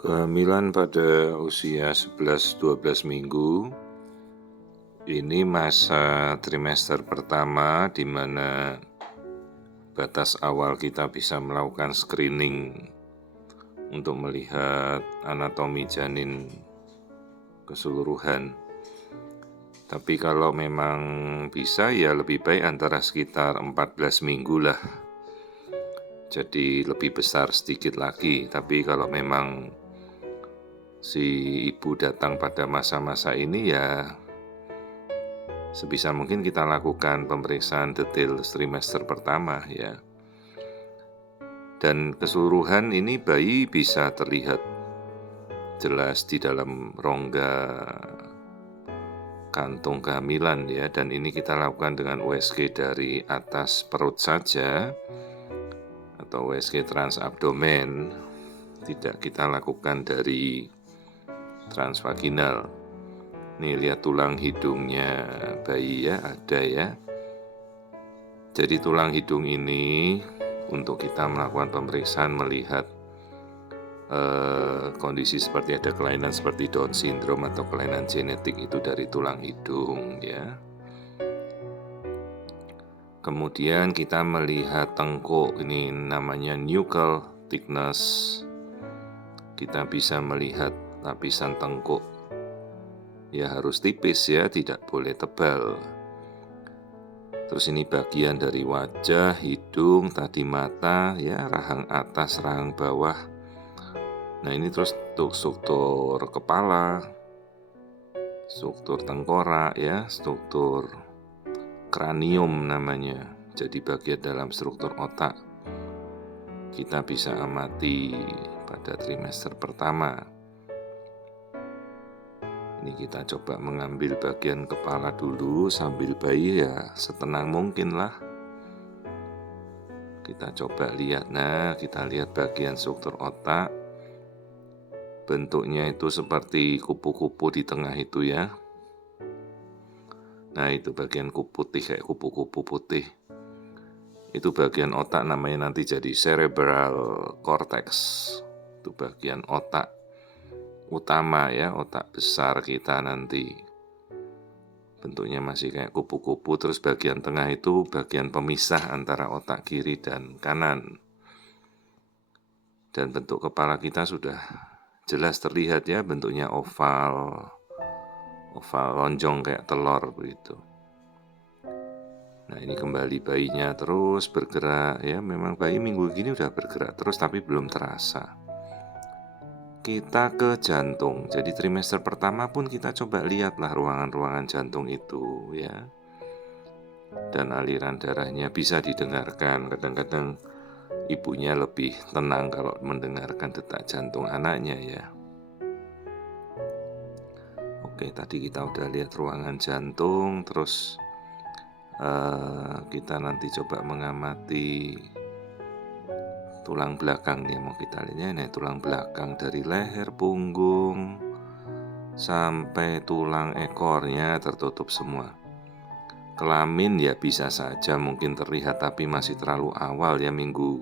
Kehamilan pada usia 11-12 minggu, ini masa trimester pertama di mana batas awal kita bisa melakukan screening untuk melihat anatomi janin keseluruhan. Tapi kalau memang bisa ya lebih baik antara sekitar 14 minggu lah. Jadi lebih besar sedikit lagi. Tapi kalau memang si ibu datang pada masa-masa ini ya sebisa mungkin kita lakukan pemeriksaan detail trimester pertama ya. Dan keseluruhan ini bayi bisa terlihat jelas di dalam rongga kantung kehamilan ya, dan ini kita lakukan dengan USG dari atas perut saja atau USG transabdomen, tidak kita lakukan dari transvaginal. Nih lihat tulang hidungnya bayi ya, ada ya. Jadi tulang hidung ini untuk kita melakukan pemeriksaan melihat kondisi seperti ada kelainan seperti Down syndrome atau kelainan genetik itu dari tulang hidung ya. Kemudian kita melihat tengkuk, ini namanya nuchal thickness. Kita bisa melihat lapisan tengkuk. Ya harus tipis ya, tidak boleh tebal. Terus ini bagian dari wajah, hidung, tadi mata, ya rahang atas, rahang bawah. Nah ini terus untuk struktur kepala, struktur tengkorak ya, struktur kranium namanya. Jadi bagian dalam struktur otak. Kita bisa amati pada trimester pertama. Ini kita coba mengambil bagian kepala dulu sambil bayi ya setenang mungkin lah. Kita coba lihat, nah kita lihat bagian struktur otak. Bentuknya itu seperti kupu-kupu di tengah itu ya. Nah itu bagian putih kayak kupu-kupu putih. Itu bagian otak namanya nanti jadi cerebral cortex. Itu bagian otak utama ya, otak besar kita nanti. Bentuknya masih kayak kupu-kupu, terus bagian tengah itu bagian pemisah antara otak kiri dan kanan. Dan bentuk kepala kita sudah jelas terlihat ya, bentuknya oval lonjong kayak telur begitu. Nah ini kembali bayinya terus bergerak ya, memang bayi minggu gini udah bergerak terus tapi belum terasa. Kita ke jantung, jadi trimester pertama pun kita coba lihatlah ruangan-ruangan jantung itu ya. Dan aliran darahnya bisa didengarkan, kadang-kadang ibunya lebih tenang kalau mendengarkan detak jantung anaknya ya. Oke, tadi kita udah lihat ruangan jantung, terus kita nanti coba mengamati tulang belakang ya, mau kita lihat ini tulang belakang dari leher, punggung sampai tulang ekornya tertutup semua. Kelamin ya bisa saja mungkin terlihat tapi masih terlalu awal ya, minggu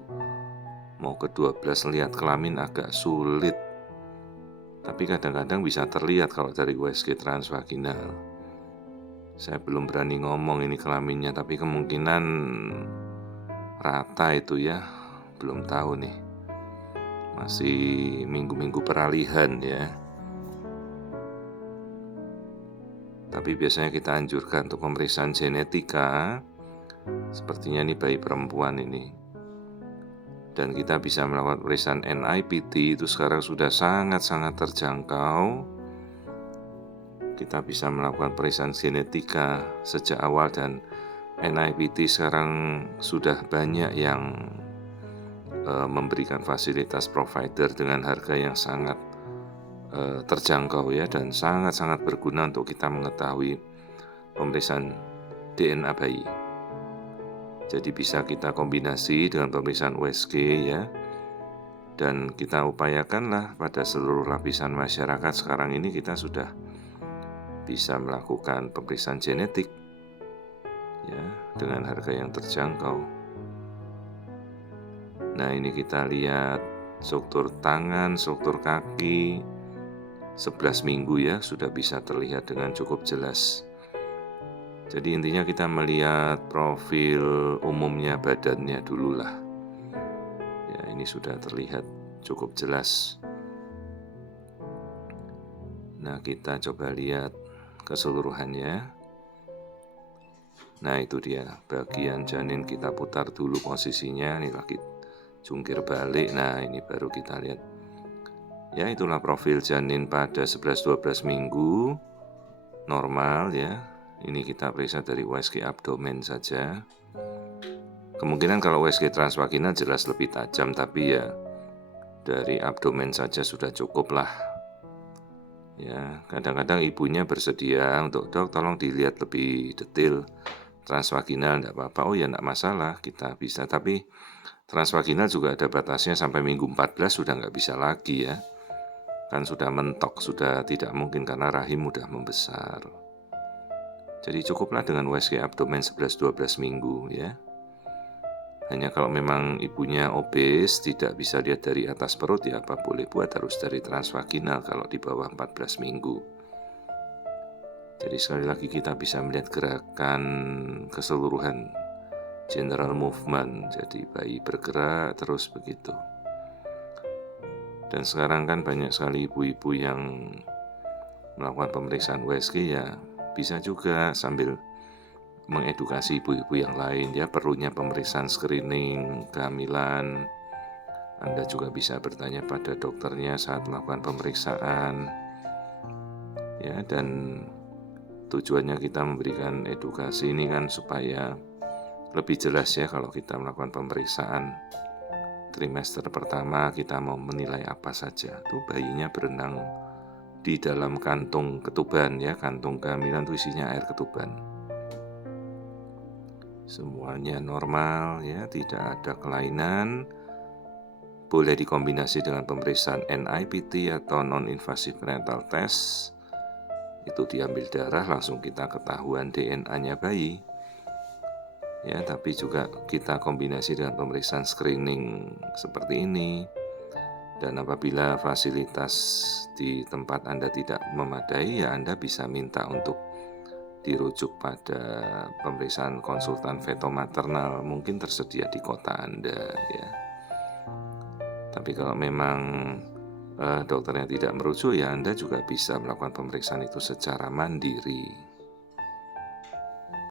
mau ke-12 lihat kelamin agak sulit. Tapi kadang-kadang bisa terlihat kalau dari USG transvaginal. Saya belum berani ngomong ini kelaminnya, tapi kemungkinan rata itu ya. Belum tahu nih. Masih minggu-minggu peralihan ya. Tapi biasanya kita anjurkan untuk pemeriksaan genetika. Sepertinya ini bayi perempuan ini. Dan kita bisa melakukan pemeriksaan NIPT, itu sekarang sudah sangat-sangat terjangkau. Kita bisa melakukan pemeriksaan genetika sejak awal, dan NIPT sekarang sudah banyak yang memberikan fasilitas provider dengan harga yang sangat terjangkau ya, dan sangat-sangat berguna untuk kita mengetahui pemeriksaan DNA bayi. Jadi bisa kita kombinasi dengan pemeriksaan USG ya. Dan kita upayakanlah pada seluruh lapisan masyarakat sekarang ini kita sudah bisa melakukan pemeriksaan genetik ya dengan harga yang terjangkau. Nah ini kita lihat struktur tangan, struktur kaki, 11 minggu ya sudah bisa terlihat dengan cukup jelas. Jadi intinya kita melihat profil umumnya badannya dulu lah. Ya, ini sudah terlihat cukup jelas. Nah, kita coba lihat keseluruhannya. Nah, itu dia bagian janin, kita putar dulu posisinya. Ini lagi jungkir balik. Nah, ini baru kita lihat. Ya, itulah profil janin pada 11-12 minggu. Normal ya. Ini kita periksa dari USG abdomen saja. Kemungkinan kalau USG transvaginal jelas lebih tajam, tapi ya dari abdomen saja sudah cukup lah. Ya, kadang-kadang ibunya bersedia untuk dok tolong dilihat lebih detail transvaginal, enggak apa-apa. Oh ya enggak masalah, kita bisa. Tapi transvaginal juga ada batasnya sampai minggu 14 sudah enggak bisa lagi ya. Kan sudah mentok, sudah tidak mungkin karena rahim udah membesar. Jadi cukuplah dengan USG abdomen 11-12 minggu ya. Hanya kalau memang ibunya obes, tidak bisa lihat dari atas perut ya apa boleh buat, harus dari transvaginal kalau di bawah 14 minggu. Jadi sekali lagi kita bisa melihat gerakan keseluruhan, general movement, jadi bayi bergerak terus begitu. Dan sekarang kan banyak sekali ibu-ibu yang melakukan pemeriksaan USG ya, bisa juga sambil mengedukasi ibu-ibu yang lain ya, perlunya pemeriksaan screening kehamilan. Anda juga bisa bertanya pada dokternya saat melakukan pemeriksaan ya, dan tujuannya kita memberikan edukasi ini kan supaya lebih jelas ya. Kalau kita melakukan pemeriksaan trimester pertama, kita mau menilai apa saja, tuh bayinya berenang di dalam kantung ketuban ya, kantung kehamilan itu isinya air ketuban. Semuanya normal ya, tidak ada kelainan. Boleh dikombinasi dengan pemeriksaan NIPT atau non-invasive prenatal test. Itu diambil darah langsung kita ketahuan DNA-nya bayi. Ya, tapi juga kita kombinasi dengan pemeriksaan screening seperti ini. Dan apabila fasilitas di tempat Anda tidak memadai, ya Anda bisa minta untuk dirujuk pada pemeriksaan konsultan feto-maternal, mungkin tersedia di kota Anda ya. Tapi kalau memang dokternya tidak merujuk, ya Anda juga bisa melakukan pemeriksaan itu secara mandiri.